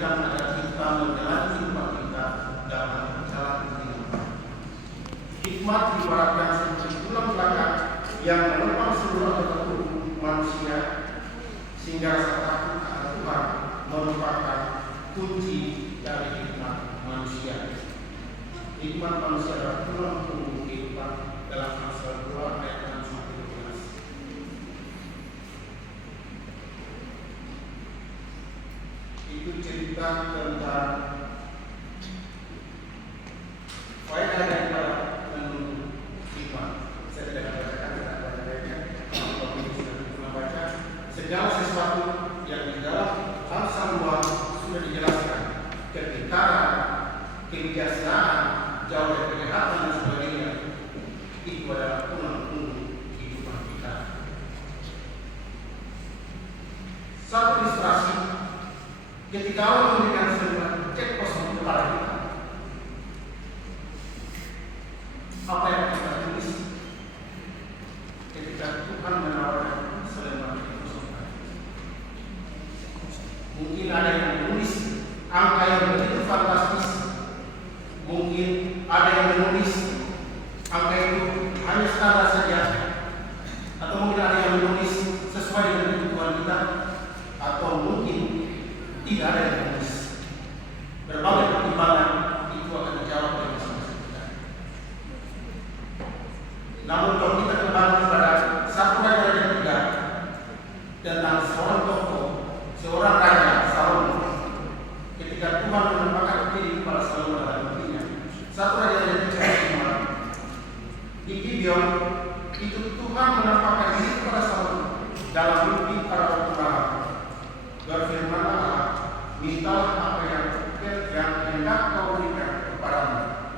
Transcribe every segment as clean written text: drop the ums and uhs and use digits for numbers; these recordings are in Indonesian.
berikan agar kita menjalani kehidupan kita dalam jalan kehidupan. Hikmat diibaratkan seperti tulang belakang yang menopang seluruh anggota tubuh manusia, sehingga rasa takut akan Tuhan merupakan kunci dari hikmat manusia. Hikmat manusia adalah tulang punggung kehidupan dalam Amsal 2 ayat 6-12. Itu cerita tentang faedah daripada menuntut hikmat. Saya tidak akan bacakan, tidak akan baca-baca. Kalau ini sudah pernah baca, segala sesuatu yang di dalam Amsal 2 sudah dijelaskan. Kepintaran, kebijaksanaan, jauh dari kejahatan dan sebagainya, itu adalah tulang punggung kehidupan kita. Satu ilustrasi, ketika Allah memberikan sebuah cek kosong kepada kita, apa yang kita tulis ketika Tuhan menawarkan selembar cek kosong? Mungkin ada yang menulis angka yang begitu fantastis, mungkin ada yang menulis angka itu hanya standar saja, atau mungkin ada yang menulis sesuai dengan kebutuhan kita, atau mungkin tidak ada yang menulis. Berbagai pertimbangan itu akan dijawab oleh masing-masing kita. Namun kalau kita kembali kepada 1 Raja 3 tentang seorang tokoh, seorang raja Salomo, ketika Tuhan menampakkan diri kepada Salomo dalam mimpinya. 1 Raja 3 di Gibeon itu Tuhan menampakkan diri kepada Salomo dalam mimpi pada waktu malam. Berfirmanlah Allah, mintalah apa yang hendak kau berikan kepadamu.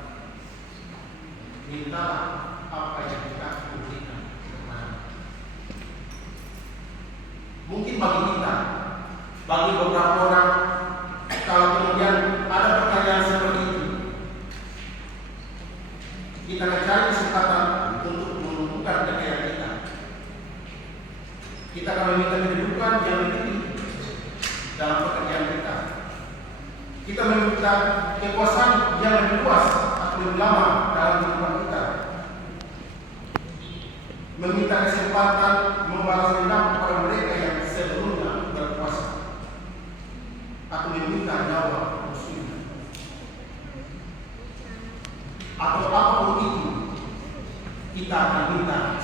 Mintalah apa yang hendak kau berikan kepadamu. Mungkin bagi kita, bagi beberapa orang, kalau kemudian ada pertanyaan seperti itu, kita akan cari kesempatan untuk menumbuhkan kekayaan kita. Kita akan meminta kedudukan yang lebih dalam pekerjaan kita. Kita meminta kekuasaan yang lebih luas atau lebih lama dalam kehidupan kita. Meminta kesempatan membalas dendam kepada mereka yang sebelumnya berkuasa, atau meminta nyawa musuhnya, atau apapun itu kita akan minta.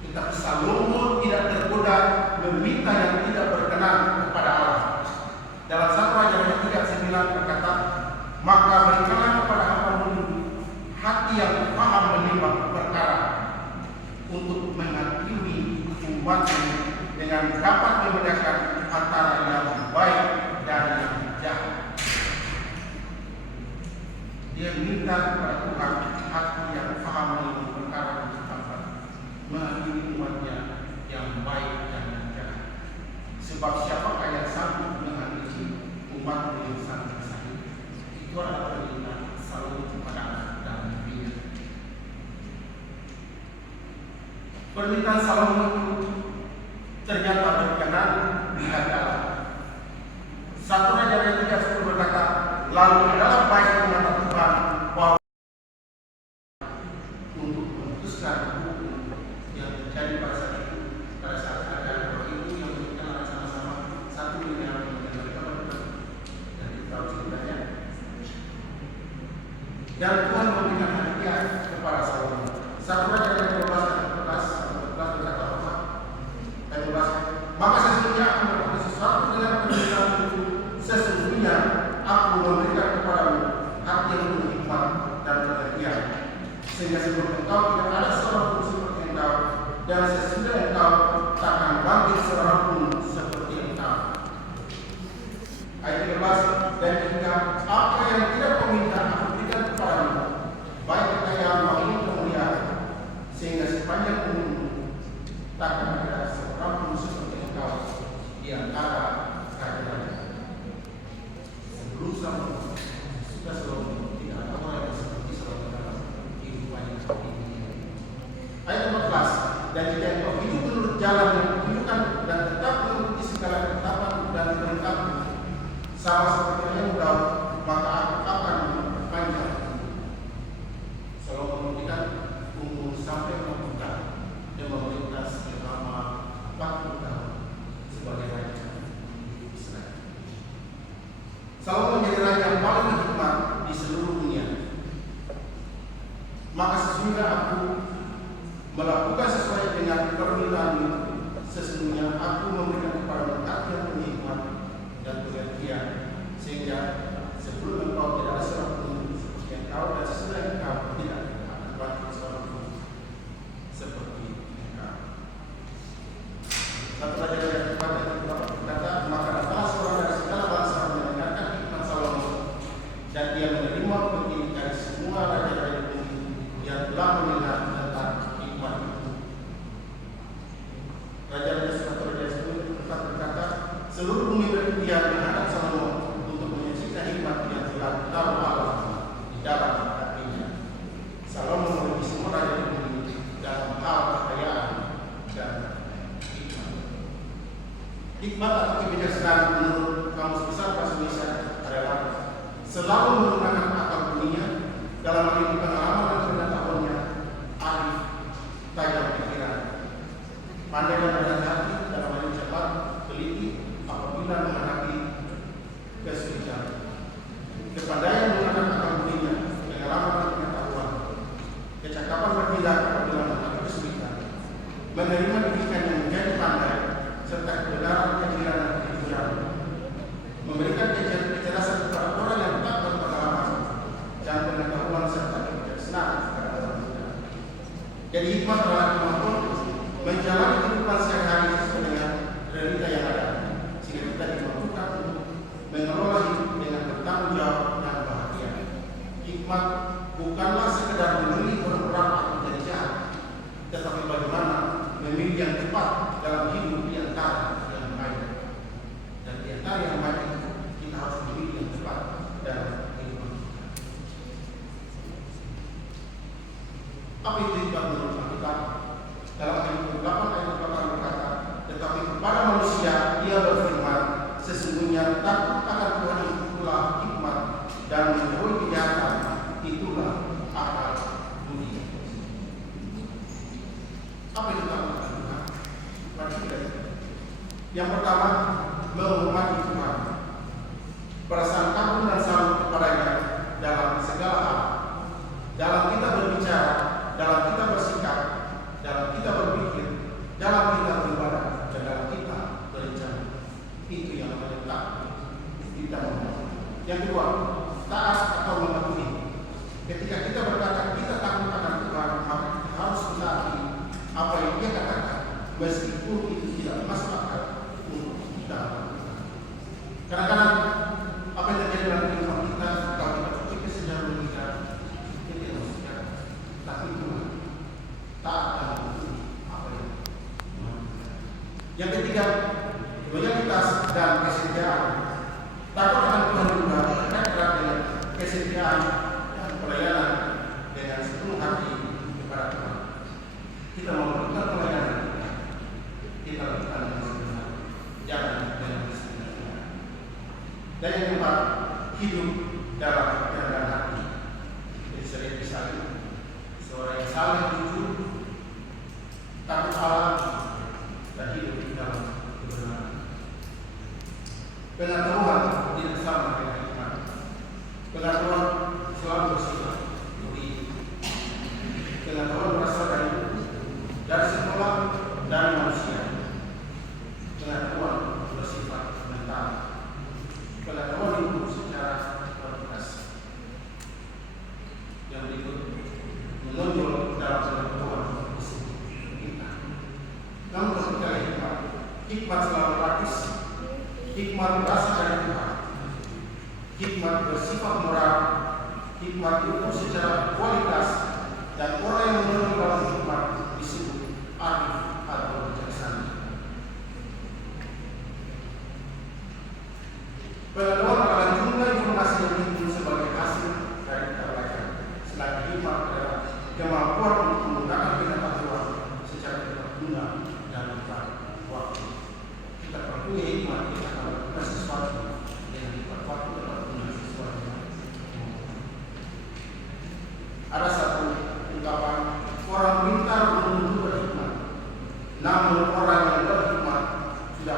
Tetapi Salomo tidak tergoda meminta yang tidak berkenan kepada Allah. Dalam 1 Raja 3:9 berkata, maka berikanlah kepada hambamu hati yang paham menimbang perkara, untuk menghakimi umatmu dengan dapat membedakan antara yang baik dan yang jahat. Dia minta kepada Tuhan hati yang paham menimbang perkara untuk dapat menghakimi umatnya yang baik dan yang jahat. Sebab siapakah yang sanggup menghakimi umat yang sangat sakit? Itu adalah permintaan Salomo kepada Allah dalam mimpinya. Permintaan Salomo itu ternyata berkenan di hati Allah. 1 Raja 3:10 berkata, lalu adalah baik di mata Tuhan bahwa untuk memutuskan hukum yang terjadi pada saat itu, pada saat ada orang itu yang berbicara sama-sama satu dengan mereka berdua. Dan itu tahu ceritanya. Dan Tuhan memberikan hadiah kepada Salomo. 1 Raja 12 berkata apa? Ayat 12. Maka sesungguhnya aku berkata sesuatu dengan penderitaan itu, sesungguhnya aku memberikan kepadamu hati yang penuh hikmat dan pengertian, sehingga sebelum engkau tidak ada seorang pun seperti engkau, dan sesudah engkau takkan bangkit seorang pun seperti engkau. Ayat 13. Dan jika apa yang tidak kau minta aku berikan kepadamu, baik kekayaan maupun kemuliaan, sehingga sepanjang umurmu takkan ada seorang pun seperti engkau di antara raja-raja. Sebelum Salomo, sudah Salomo tidak ada orang yang seperti Salomo dalam kehidupannya seperti ini. Ayat 14. Dan jika engkau hidup menurut jalan yang kutunjukkan dan tetap mengikuti segala ketetapan dan perintahku sama seperti yang daun, maka aku akan memperpanjang selalu memberikan umur sampai 60 tahun dan memerintah selama 40 tahun sebagai raja Israel. Salomo menjadi raja yang paling hikmat di seluruh dunia. Maka sesungguhnya aku melakukan sesuai dengan permintaanmu. Sesungguhnya aku memberikan kepada hati yang hikmat dan pengertian, sehingga sebelum engkau tidak ada seorang pun seperti engkau, dan sesudah engkau tidak akan bangkit seorang pun seperti engkau. Satu Raja yang kepada berkata, maka datanglah seorang dari segala bangsa mendengarkan hikmat Salomo, dan dia menerima begini dari semua raja-raja bumi yang telah mendengar tentang hikmat itu. Raja-raja satu raja sempat berkata, seluruh bumi berdiam menghadap Salomo untuk menyaksikan hikmat yang telah ditaruh Allah di dalam hatinya. Salomo melebihi semua raja di bumi dalam hal kekayaan dan hikmat. Hikmat atau kebijaksanaan menurut Kamus Besar Bahasa Indonesia adalah selalu menggunakan akal dunia dalam hal ini pengalaman dan pengetahuannya, arif, tajam pikiran, pandai dan berhati-hati dalam hal ini cepat, teliti apabila menghadapi kesulitan, kepandaian menggunakan akal dunia, pengalaman dan pengetahuan, kecakapan bertindak apabila menghadapi kesulitan, menerima didikan yang menjadi pandai, serta kebenaran, kejujuran dan kejujuran, memberikan kecerdasan kepada orang yang tak berpengalaman dan pengetahuan serta kebijaksanaan kepada orang muda. Jadi hikmat adalah kemampuan menjalani kehidupan sehari-hari sesuai dengan realita yang ada, sehingga kita dimampukan untuk mengelola hidup dengan bertanggung jawab dan bahagia. Hikmat bukanlah sekedar memilih berperang atau menjadi jahat, tetapi bagaimana memilih yang tepat dalam hidup di antara yang baik. Dan di antara yang baik itu kita harus memilih yang tepat dalam hidup kita. Apa itu hikmat menurut kita? Dalam ayat 8 ayat 8 berkata, tetapi kepada manusia ia berfirman, sesungguhnya takut akan Tuhan itulah hikmat, dan menjauhi kejahatan itulah akal budi. Apa itu takut akan Tuhan? Mari kita lihat. Yang pertama, menghormati Tuhan, perasaan kagum dan salut kepadanya dalam segala hal, dalam kita berbicara, dalam kita bersikap, dalam kita berpikir, dalam kita beribadah, dan dalam kita berencana. Itu yang namanya takut. Kita menghormati. Yang kedua, taat atau mematuhi. Ketika kita berkata kita takut akan Tuhan, maka kita harus mentaati apa yang Dia katakan, meskipun itu tidak masuk akal untuk kita lakukan. Kadang-kadang apa yang terjadi dalam kehidupan kita, kalau kita berpikir sejarah kita, kita tidak masuk akal. Tapi Tuhan taat dan mematuhi apa yang Tuhan. Yang ketiga, loyalitas dan kesetiaan. Takut akan Tuhan juga terkait erat dengan kesetiaan dan pelayanan dengan sepenuh hati kepada Tuhan. Kita melakukan pelayanan kita lakukan dengan sebenar, jangan dengan kesenangan. Dan yang keempat, hidup dalam kerendahan hati. Jadi sering misalnya seorang yang salah, jujur, takut Allah, dan hidup di dalam kebenaran. Pengetahuan tidak sama dengan hikmat. Pengetahuan selalu bersifat budi. Pengetahuan berasal dari sekolah, dari manusia. Pengetahuan bersifat mental. Pengetahuan itu secara kualitas. Yang berikut menonjol dalam pengetahuan kita. Namun ketika hikmat selalu praktis. Hikmat berasal dari Tuhan. Hikmat bersifat moral. Hikmat itu secara kualitas, dan orang yang menonjol dalam hikmat disebut arif atau bijaksana. Pengetahuan adalah jumlah informasi yang timbul sebagai hasil dari kita belajar. Selain hikmat adalah kemampuan untuk menggunakan pengetahuan secara tepat guna dan tepat waktu. Kita perlu hikmat, kita akan melakukan sesuatu dengan hikmat.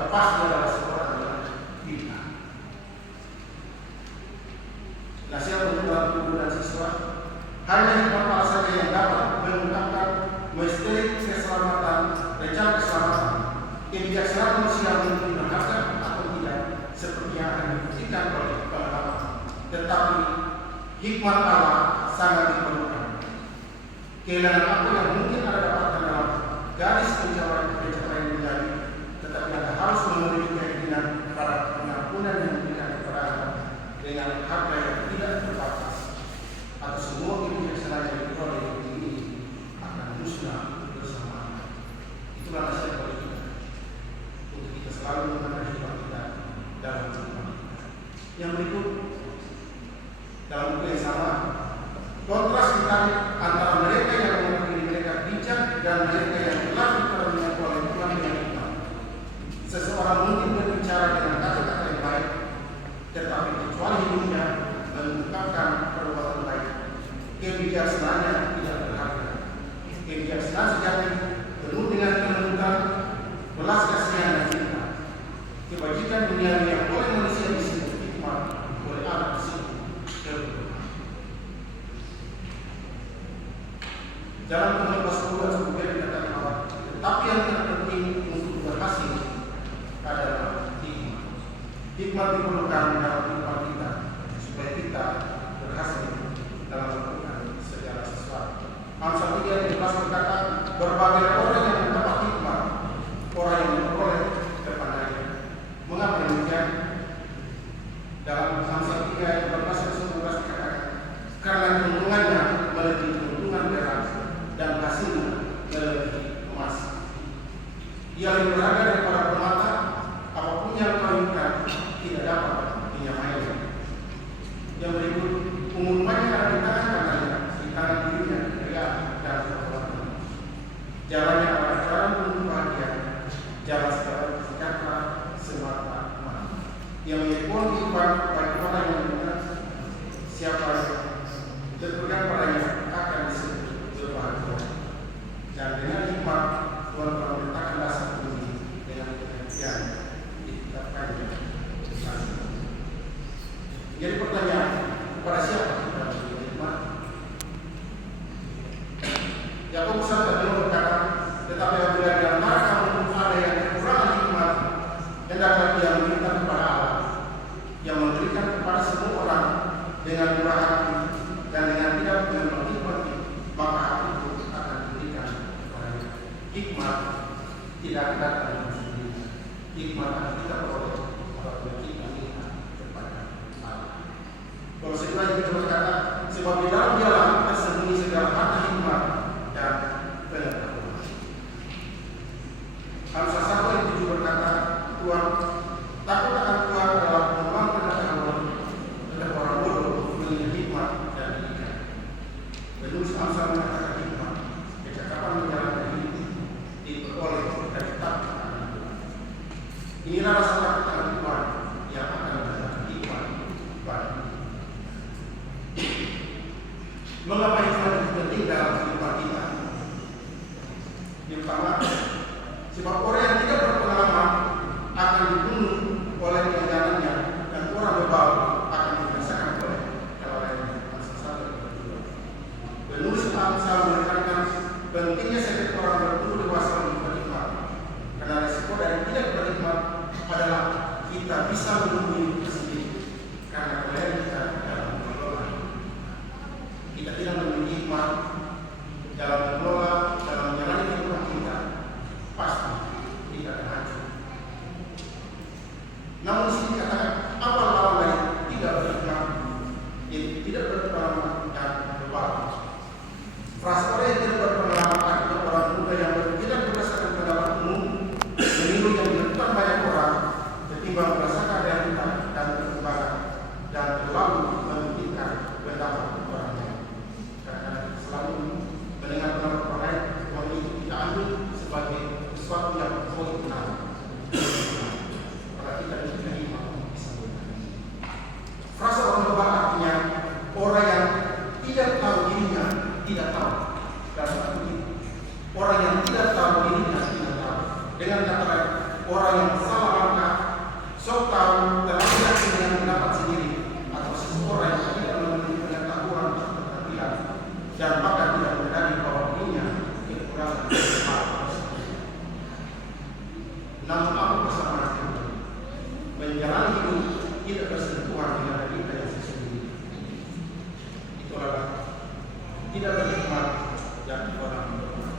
lepas dia adalah seorang yang pintar. Nasihat untuk guru dan siswa, hanya hikmat Allah saja yang dapat mengungkapkan misteri keselamatan, rencana keselamatan. Kebijaksanaan manusia mungkin berharga atau tidak, seperti yang akan dibuktikan oleh pengalaman. Tetapi hikmat Allah sangat diperlukan. Kehilangan apa yang mungkin Anda dapatkan dalam garis pencapaian menjadi, tetapi Anda harus memiliki keyakinan pada pengampunan yang diberikan kepada Anda dengan harga yang tidak terbatas, atau semua kebijaksanaan yang diperoleh di dunia ini akan musnah bersama Anda. Itulah nasihat bagi kita, untuk kita selalu mengenal hikmat kita dalam kehidupan kita. Yang berikut, dalam buku yang sama, kontras ditarik antara mereka yang mengerti mereka bijak dan mereka yang telah dikaruniai oleh Tuhan dengan hikmat. Seseorang mungkin berbicara dengan kata-kata yang baik, tetapi kecuali hidupnya mengungkapkan perbuatan baik, kebijaksanaannya tidak berharga. Kebijaksanaan sejati penuh dengan kelembutan, belas kasihan dan cinta. Kebajikan dunia yang oleh manusia disebut hikmat, oleh Allah disebut kebenaran. Dalam Keluaran 12 kemudian dikatakan bahwa tetapi yang terpenting untuk berhasil adalah hikmat. Hikmat diperlukan dalam kehidupan kita supaya kita berhasil dalam melakukan segala sesuatu. Amsal 3 berkata, berbagai orang yang mendapat hikmat, orang yang memperoleh kepandaian. Mengapa demikian? Dalam Amsal 3 ayat 14-19 dikatakan, karena keuntungannya melebihi keuntungan perak dan hasilnya melebihi emas. Ia lebih berharga daripada permata, apapun yang kau inginkan tidak dapat dinyamainya. Yang berikut, pengumumannya ada di tangan kanannya, di tangan dirinya, kekayaan dan kekuatan. Jalannya adalah jalan menuju bahagia, jalan segala sejahtera semata-mata. Yang menjadi kehidupan bagi orang yang benar, siapa yang berpegang padanya akan disebut berbahagia. Dan dengan hikmat Tuhan telah meletakkan dasar bumi dengan kebencian ditetapkannya. Jadi pertanyaan, kepada siapa kita memberi hikmat? Yakobus 1:2 berkata, tetapi apabila di antara kamu ada yang kekurangan hikmat, hendaklah dia meminta kepada Allah, yang memberikan kepada semua orang dengan murah hati dan dengan tidak memang hikmat, maka hati itu akan diberikan kepadanya. Hikmat tidak datang dengan sendiri. Hikmat akan kita peroleh apabila kita minta kepada Allah. Kalau setelah itu berkata, sebab di dalam dialah tersembunyi segala harta hikmat dan pengetahuan. Amsal 1 ayat 7 berkata, Tuhan, takut akan Tuhan adalah pengembangan pengetahuan, tetapi orang bodoh mengingat hikmat dan didikan. Penulis Amsal mengatakan hikmat, kecakapan menjalankan hidup diperoleh dari takut akan Tuhan. Inilah rasa takut akan Tuhan yang akan mendatangkan hikmat pada kita. Mengapa hikmat itu penting dalam kehidupan kita? Yang pertama, sebab orang yang tidak berpengalaman akan dibunuh oleh keengganannya dan orang bebal akan dibinasakan oleh kelalaiannya. Amsal 1:2. Penulis Amsal menekankan pentingnya setiap orang bertumbuh dewasa untuk berhikmat, karena risiko dari tidak berhikmat adalah kita bisa menemui kita sendiri karena kelelahan kita dalam mengelola. Kita tidak memiliki hikmat dalam mengelola, dalam menjalani kehidupan kita, pasti kita akan hancur. Namun di sini katakan apa lawan dari tidak berhikmat, yaitu tidak berpengalaman dan bebal. Frasa orang yang tidak berpengalaman adalah orang muda yang berpikiran berdasarkan pendapat umum, pemilu yang dilakukan banyak orang, ketimbang berdasarkan realitas dan perkembangan, dan terlalu memikirkan pendapat orang lain. Karena selalu mendengar pendapat orang lain, orang itu kita ambil sebagai sesuatu yang benar. Karena kita diterima disebutkan. Frasa orang bebal artinya orang yang tidak tahu dirinya tidak tahu. Dan itu orang yang tidak tahu dirinya tidak tahu. Dengan kata lain, orang yang salah namun aku bersama Tuhan. Menjalani hidup tidak bersentuhan dengan kita yang sesungguhnya. Itulah tidak berhikmat dan orang berhikmat.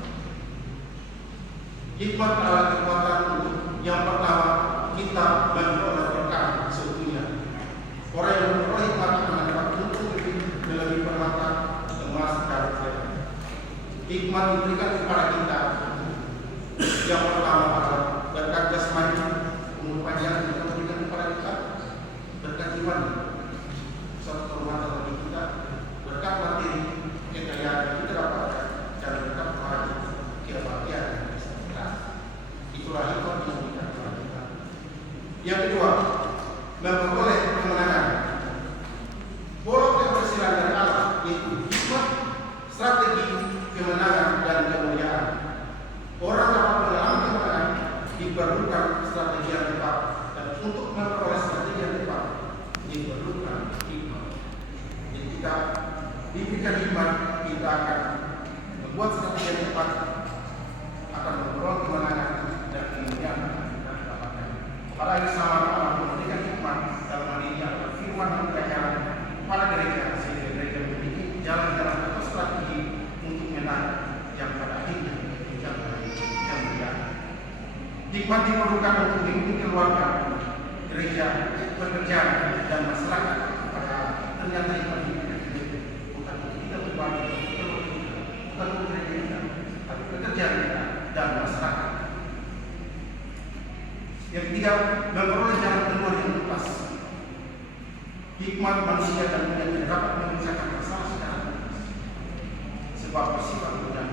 Hikmat adalah kekuatan untuk yang pertama kita memperoleh berkah seutuhnya. Orang yang memperoleh hikmat akan mendapat untung lebih permata, emas dan perak. Hikmat diberikan kepada kita. Yang pertama adalah berkat jasmani, umur panjang kita berikan kepada kita. Berkat iman, suatu kehormatan bagi kita. Berkat materi, kekayaan yang kita dapatkan, dan berkat rohani, kebahagiaan yang bisa kita. Itulah hikmat yang diberikan kepada kita. Yang kedua, memperoleh kemenangan. Bolok keberhasilan dari Allah yaitu hikmat, strategi, kemenangan dan kemuliaan. Orang dapat mengalami kemenangan diperlukan strategi yang tepat, dan untuk memperoleh strategi yang tepat diperlukan hikmat. Jadi kita diberikan hikmat, kita akan membuat strategi yang tepat, akan memperoleh kemenangan dan kemuliaan yang kita dapatkan. Pada hari sama Allah memberikan hikmat dalam hal ini adalah firman yang diberikan pada gereja, sehingga gereja memiliki jalan-jalan atau strategi untuk menang yang pada akhirnya mencapai kemuliaan. Hikmat diperlukan untuk memimpin keluarga, gereja, pekerjaan, dan masyarakat. Ternyata hikmat diberikan bukan untuk kita berbagi, bukan untuk gereja kita, tapi pekerjaan kita dan masyarakat. Yang ketiga, memperoleh jalan keluar yang lepas. Hikmat manusia dan dunia tidak dapat menyelesaikan masalah secara bebas, sebab bersifat mudah,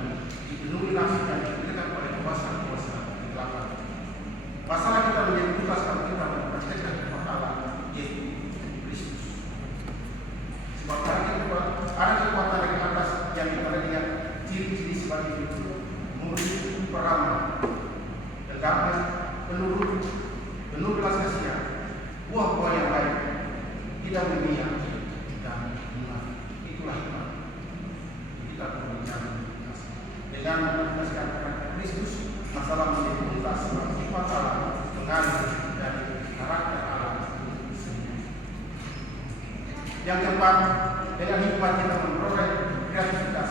dipenuhi nafsu dan diberikan oleh kuasa-kuasa kegelapan. Masalah kita menjadi bebas kalau kita mempercayai kepada Allah, yaitu Kristus. Sebab ada kekuatan dari atas yang kita lihat ciri-ciri sebagai itu, murid, peramah, damai, penurut, penuh belas kasihan, buah-buah yang baik, tidak berminyak dan bunga. Itulah hikmat. Kita perlu bicara dengan menjelaskan kepada Kristus, masalah menjadi tuntas sebab sifat Allah mengalir dari karakter Allah sendiri. Yang keempat, dengan hikmat kita memperoleh kreativitas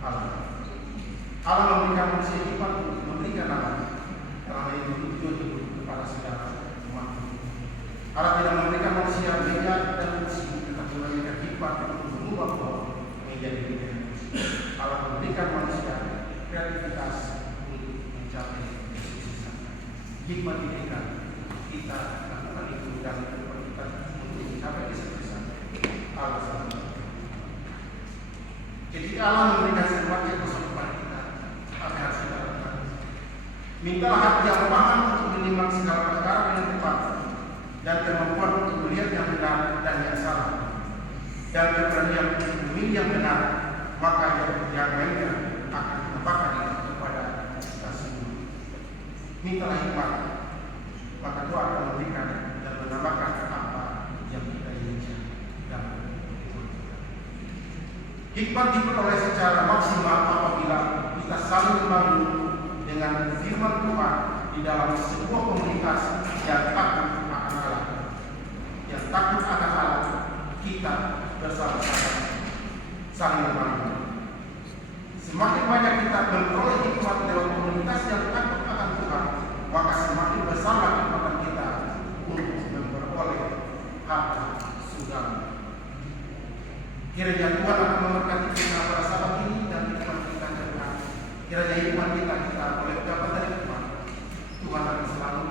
Allah. Allah memberikan manusia hikmat untuk memberikan Allah. Karena itu tujuan kepada segala makhluk. Allah tidak memberikan manusia meja dan kursi, tetapi memberikan hikmat untuk mengubah buah menjadi meja. Allah memberikan manusia kreativitas untuk mencapai kesuksesan. Hikmat diberikan, kita lakukan itu dan kita untuk mencapai kesuksesan. Allah SWT. Jadi Allah memberikan semuanya kepada kita. Apa yang harus kita lakukan? Mintalah hati yang paham untuk menimbang segala perkara dengan tepat, dan kemampuan untuk melihat yang benar dan yang salah, dan keberanian untuk memilih yang benar, maka yang lainnya akan menambahkan itu kepada kita semua. Mintalah hikmat, maka Tuhan akan memberikan dan menambahkan apa yang kita inginkan. Hikmat diperoleh secara maksimal apabila kita saling membangun dengan firman Tuhan di dalam sebuah komunitas yang takut akan Allah. Yang takut akan Allah, kita bersama-sama saling membangun. Semakin banyak kita memperoleh hikmat lewat komunitas yang takut akan Tuhan, maka semakin besar kekuatan kita untuk memperoleh harta surga. Kiranya Tuhan akan memberkati kita pada saat ini dan hikmat kita ke depan. Kiranya hikmat kita boleh dapat dari Tuhan. Tuhan akan selalu